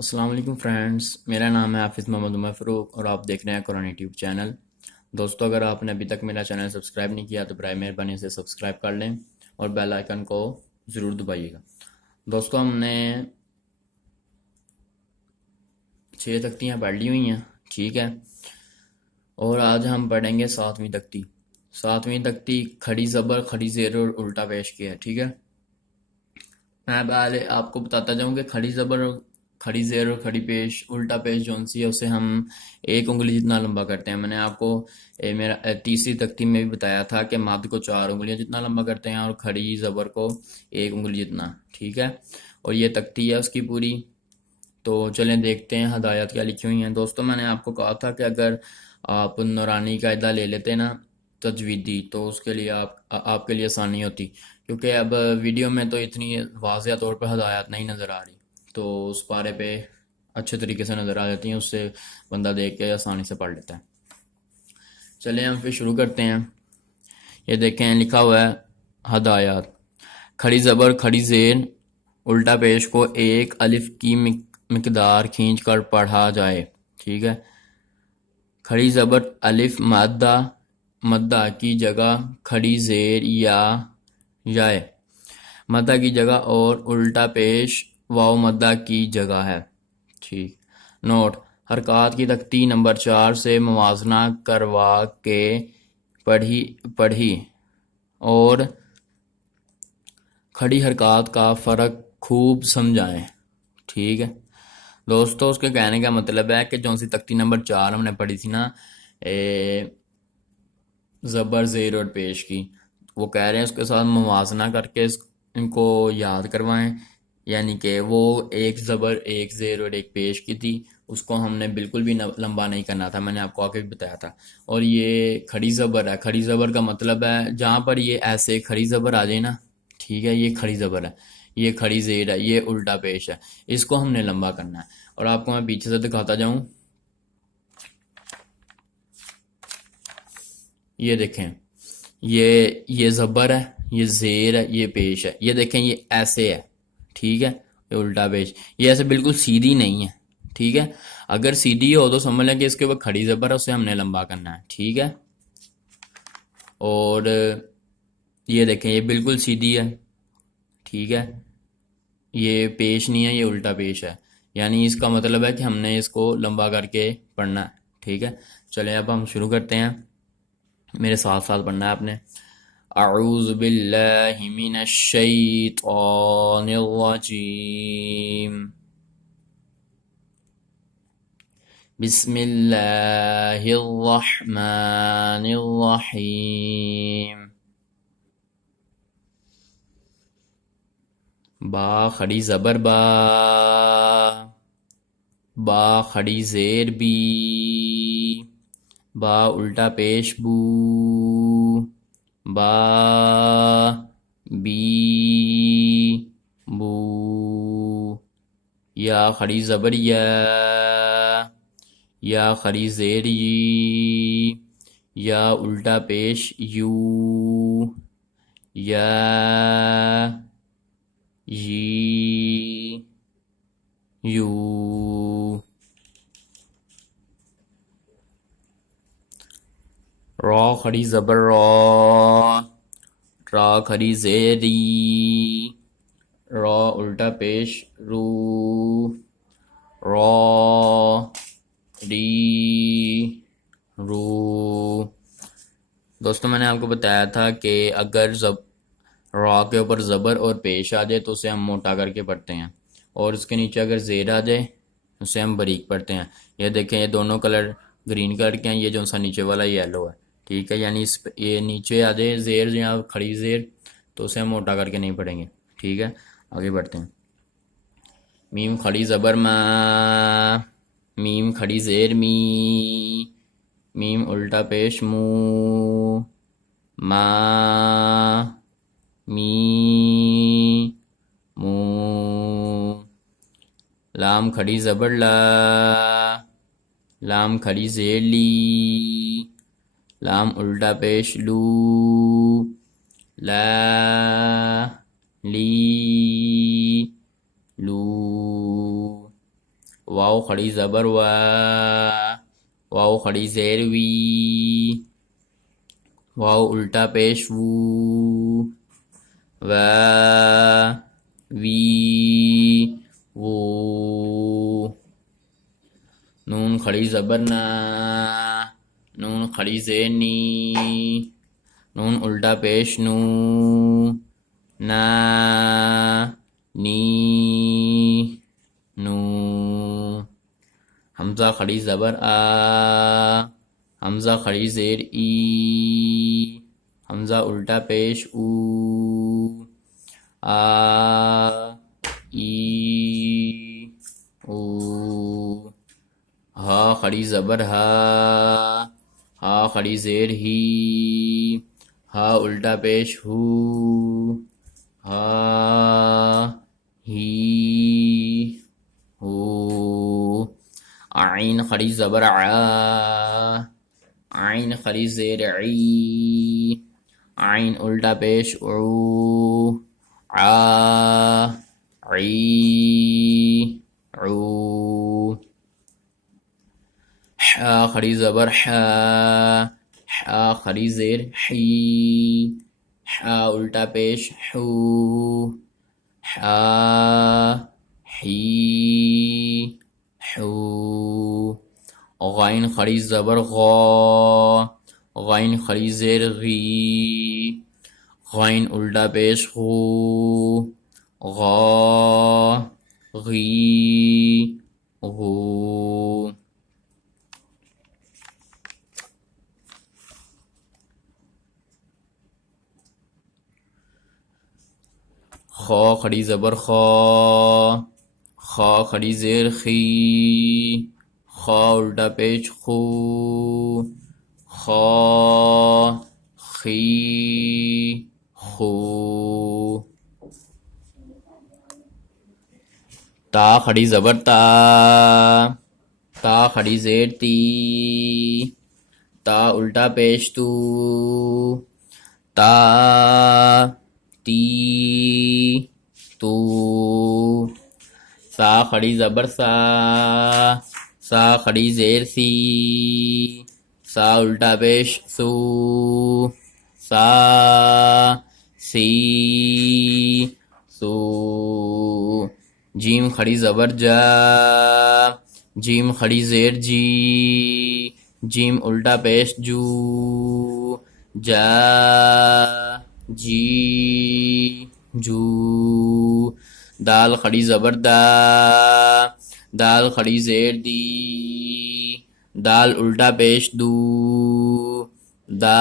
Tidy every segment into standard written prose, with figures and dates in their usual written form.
السلام علیکم فرینڈز، میرا نام ہے حافظ محمد عمر فروق اور آپ دیکھ رہے ہیں قرآن یوٹیوب چینل۔ دوستو، اگر آپ نے ابھی تک میرا چینل سبسکرائب نہیں کیا تو برائے مہربانی سے سبسکرائب کر لیں اور بیل آئیکن کو ضرور دبائیے گا۔ دوستو، ہم نے 6 تختیاں پڑھ لی ہوئی ہیں، ٹھیک ہے، اور آج ہم پڑھیں گے 7ویں تختی۔ 7ویں تختی کھڑی زبر، کھڑی زیر اور الٹا پیش کی ہے، ٹھیک ہے۔ میں پہلے آپ کو بتاتا جاؤں کہ کھڑی زبر اور کھڑی زیر اور کھڑی پیش، الٹا پیش جون سی ہے اسے ہم 1 انگلی جتنا لمبا کرتے ہیں۔ میں نے آپ کو میرا تیسری تختی میں بھی بتایا تھا کہ مد کو 4 انگلیاں جتنا لمبا کرتے ہیں اور کھڑی زبر کو 1 انگلی جتنا، ٹھیک ہے۔ اور یہ تختی ہے اس کی پوری۔ تو چلیں دیکھتے ہیں ہدایات کیا لکھی ہوئی ہیں۔ دوستوں، میں نے آپ کو کہا تھا کہ اگر آپ نورانی قاعدہ لے لیتے نا تجویدی تو اس کے لیے آپ کے لیے آسانی ہوتی، کیونکہ اب ویڈیو میں تو اتنی واضح طور پہ ہدایات نہیں نظر آ رہی، تو اس پارے پہ اچھے طریقے سے نظر آ جاتی ہیں، اس سے بندہ دیکھ کے آسانی سے پڑھ لیتا ہے۔ چلیں ہم پھر شروع کرتے ہیں۔ یہ دیکھیں لکھا ہوا ہے ہدایات: کھڑی زبر کھڑی زیر الٹا پیش کو 1 الف کی مقدار کھینچ کر پڑھا جائے، ٹھیک ہے۔ کھڑی زبر الف مدہ کی جگہ کھڑی زیر یا یائے مدہ کی جگہ اور الٹا پیش واو مدہ کی جگہ ہے، ٹھیک۔ نوٹ: حرکات کی تختی نمبر 4 سے موازنہ کروا کے پڑھی اور کھڑی حرکات کا فرق خوب سمجھائیں، ٹھیک ہے۔ دوستو، اس کے کہنے کا مطلب ہے کہ جو سی تختی نمبر 4 ہم نے پڑھی تھی نا، زبر زیر اور پیش کی، وہ کہہ رہے ہیں اس کے ساتھ موازنہ کر کے ان کو یاد کروائیں، یعنی کہ وہ 1 زبر 1 زیر اور 1 پیش کی تھی، اس کو ہم نے بالکل بھی لمبا نہیں کرنا تھا، میں نے آپ کو آگے بھی بتایا تھا۔ اور یہ کھڑی زبر ہے، کھڑی زبر کا مطلب ہے جہاں پر یہ ایسے کھڑی زبر آ جائے نا، ٹھیک ہے، یہ کھڑی زبر ہے، یہ کھڑی زیر ہے، یہ الٹا پیش ہے، اس کو ہم نے لمبا کرنا ہے۔ اور آپ کو میں پیچھے سے دکھاتا جاؤں، یہ دیکھیں، یہ زبر ہے، یہ زیر ہے، یہ پیش ہے، یہ دیکھیں یہ ایسے ہے، ٹھیک ہے، یہ الٹا پیش، یہ ایسے بالکل سیدھی نہیں ہے، ٹھیک ہے۔ اگر سیدھی ہو تو سمجھ لیں کہ اس کے اوپر کھڑی زبر ہے، اسے ہم نے لمبا کرنا ہے، ٹھیک ہے۔ اور یہ دیکھیں یہ بالکل سیدھی ہے، ٹھیک ہے، یہ پیش نہیں ہے، یہ الٹا پیش ہے، یعنی اس کا مطلب ہے کہ ہم نے اس کو لمبا کر کے پڑھنا ہے، ٹھیک ہے۔ چلیں اب ہم شروع کرتے ہیں، میرے ساتھ ساتھ پڑھنا ہے آپ نے۔ اعوذ باللہ من الشیطان الرجیم، بسم اللہ الرحمن الرحیم۔ با کھڑی زبر با کھڑی زیر بی، با الٹا پیش بو، با بی بو۔ یا کھڑی زبر یا کھڑی زیر ی، یا الٹا پیش یو، یا یی یو۔ را کھڑی زبر را کھڑی زیری، را الٹا پیش رو، را ری رو۔ دوستو، میں نے آپ کو بتایا تھا کہ اگر را کے اوپر زبر اور پیش آ جائے تو اسے ہم موٹا کر کے پڑھتے ہیں، اور اس کے نیچے اگر زیر آ جائے اسے ہم باریک پڑھتے ہیں۔ یہ دیکھیں یہ دونوں کلر گرین کلر کے ہیں، یہ جو سا نیچے والا یلو ہے، ٹھیک ہے، یعنی یہ نیچے آ جائے زیر یا کھڑی زیر تو اسے ہم موٹا کر کے نہیں پڑھیں گے، ٹھیک ہے۔ آگے بڑھتے ہیں۔ میم کھڑی زبر ما، میم کھڑی زیر می، میم الٹا پیش مو، ما می مو۔ لام کھڑی زبر لا، لام کھڑی زیر لی، لام الٹا پیش لو، لا لی لو۔ واو کھڑی زبر وا، واو کھڑی زیر وی، واو الٹا پیش وو، وا وی وو، نون کھڑی زبر نا، نون کھڑی زیر نی، نون الٹا پیش نو، نا نی نو، حمزہ کھڑی زبر آ، حمزہ کھڑی زیر ای، حمزہ الٹا پیش او، آ ای او، ہا کھڑی زبر ہا، ہا کھڑی زیر ہی، ہا الٹا پیش ہو، ہا ہی ہو، عین کھڑی زبر آ، عین کھڑی زیر عی، عین الٹا پیش او، آ عی عو، حا کھڑی زبر حا، حا کھڑی زیر حی، حا الٹا پیش حو، حا حی حو، غین کھڑی زبر غا، غین کھڑی زیر غی، غین الٹا پیش غو، غا غی غو، خا کھڑی زبر خا، خا کھڑی زیر خی، خا الٹا پیش خو، خا خی خو، تا کھڑی زبر تا، تا کھڑی زیر تی، تا الٹا پیش تو، تا تی تو، سا کھڑی زبر سا، سا کھڑی زیر سی، سا الٹا پیش سو، سا سی سو، جیم کھڑی زبر جا، جیم کھڑی زیر جی، جیم الٹا پیش جو، جا جی جو، دال کھڑی زبر دا، دال کھڑی زیر دی، دال الٹا پیش دو، دا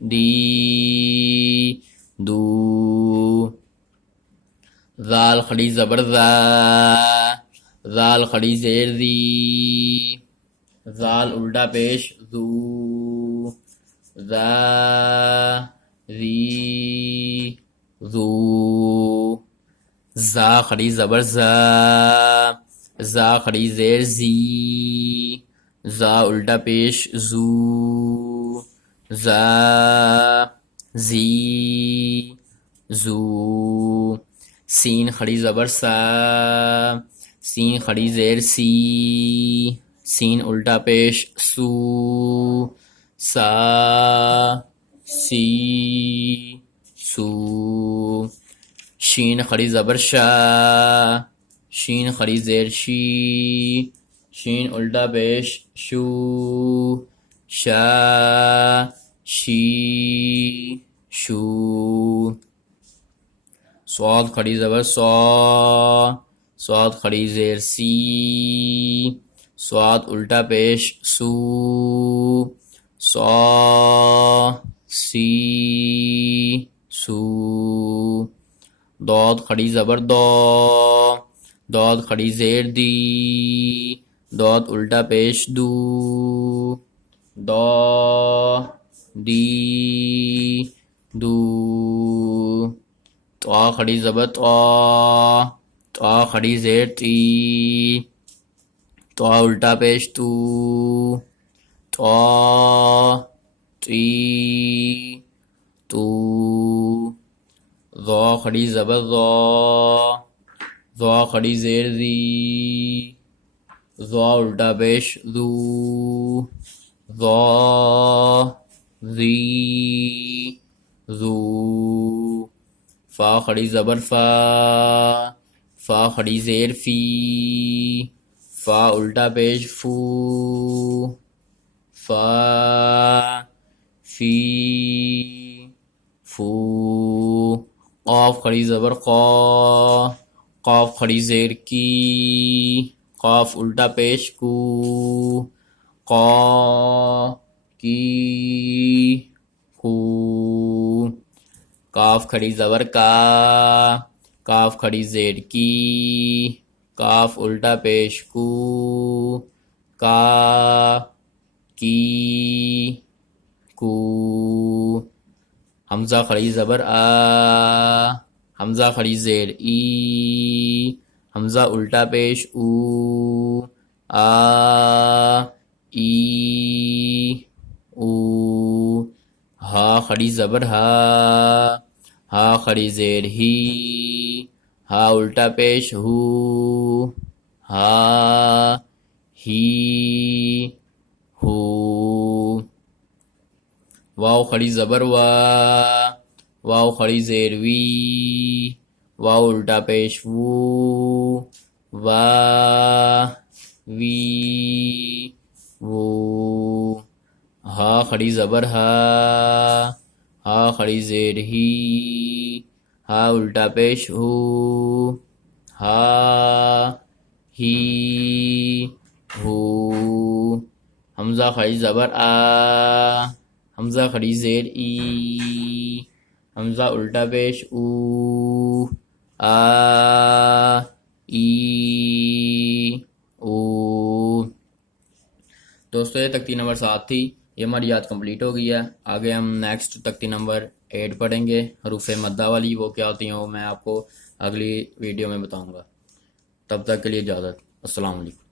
دی دو، ذال کھڑی زبر ذا، ذال کھڑی زیر ذی، ذال الٹا پیش ذو، ذا ذی ذو، زا کھڑی زبر زا، زا کھڑی زیر زی، زا الٹا پیش زو، زا زی زو، سین کھڑی زبر سا، سین کھڑی زیر سی، سین الٹا پیش سو، سا سی سو، شین کھڑی زبر شا، شین کھڑی زیر شی، شین الٹا پیش شو، شا شی شو، صاد کھڑی زبر سا، صاد کھڑی زیر سی، صاد الٹا پیش سو، سا سی سو، ضاد کھڑی زبر دو، ضاد کھڑی زیر دی، ضاد الٹا پیش دو، دا دی دو، طا کھڑی زبر طا، طا کھڑی زیر تی، طا الٹا پیش تو، طا تی تو، ظا کھڑی زبر ظا، ذا کھڑی زیر زی، ذا الٹا پیش ذو، ذا زی ذو، فا کھڑی زبر فا، فا کھڑی زیر فی، فا الٹا پیش فو، فا فی فو، قاف کھڑی زبر قا، قاف کھڑی زیر کی، قاف الٹا پیش کو، قا کی کو، کاف کھڑی زبر کا، کاف کھڑی زیر کی، کاف الٹا پیش کو، کا کی کو، حمزہ کھڑی زبر آ، حمزہ کھڑی زیر ای، حمزہ الٹا پیش او، آ ای او، ہا کھڑی زبر ہا، ہا کھڑی زیر ہی، ہا الٹا پیش ہو، ہا ہی ہو، واو کھڑی زبر وا، واو کھڑی زیر وی، واو الٹا پیش وو، وا وی وو، ہا کھڑی زبر ہا، ہا کھڑی زیر ہی، ہا الٹا پیش ہو، ہا ہی ہو، حمزہ کھڑی زبر آ، حمزہ کھڑی زیر ای، حمزہ الٹا پیش او، آ ای او۔ دوستو یہ تختی نمبر 7 تھی، یہ ہماری یاد کمپلیٹ ہو گئی ہے۔ آگے ہم نیکسٹ تختی نمبر 8 پڑھیں گے، حروف مدہ والی، وہ کیا ہوتی ہیں وہ میں آپ کو اگلی ویڈیو میں بتاؤں گا۔ تب تک کے لیے اجازت، السلام علیکم۔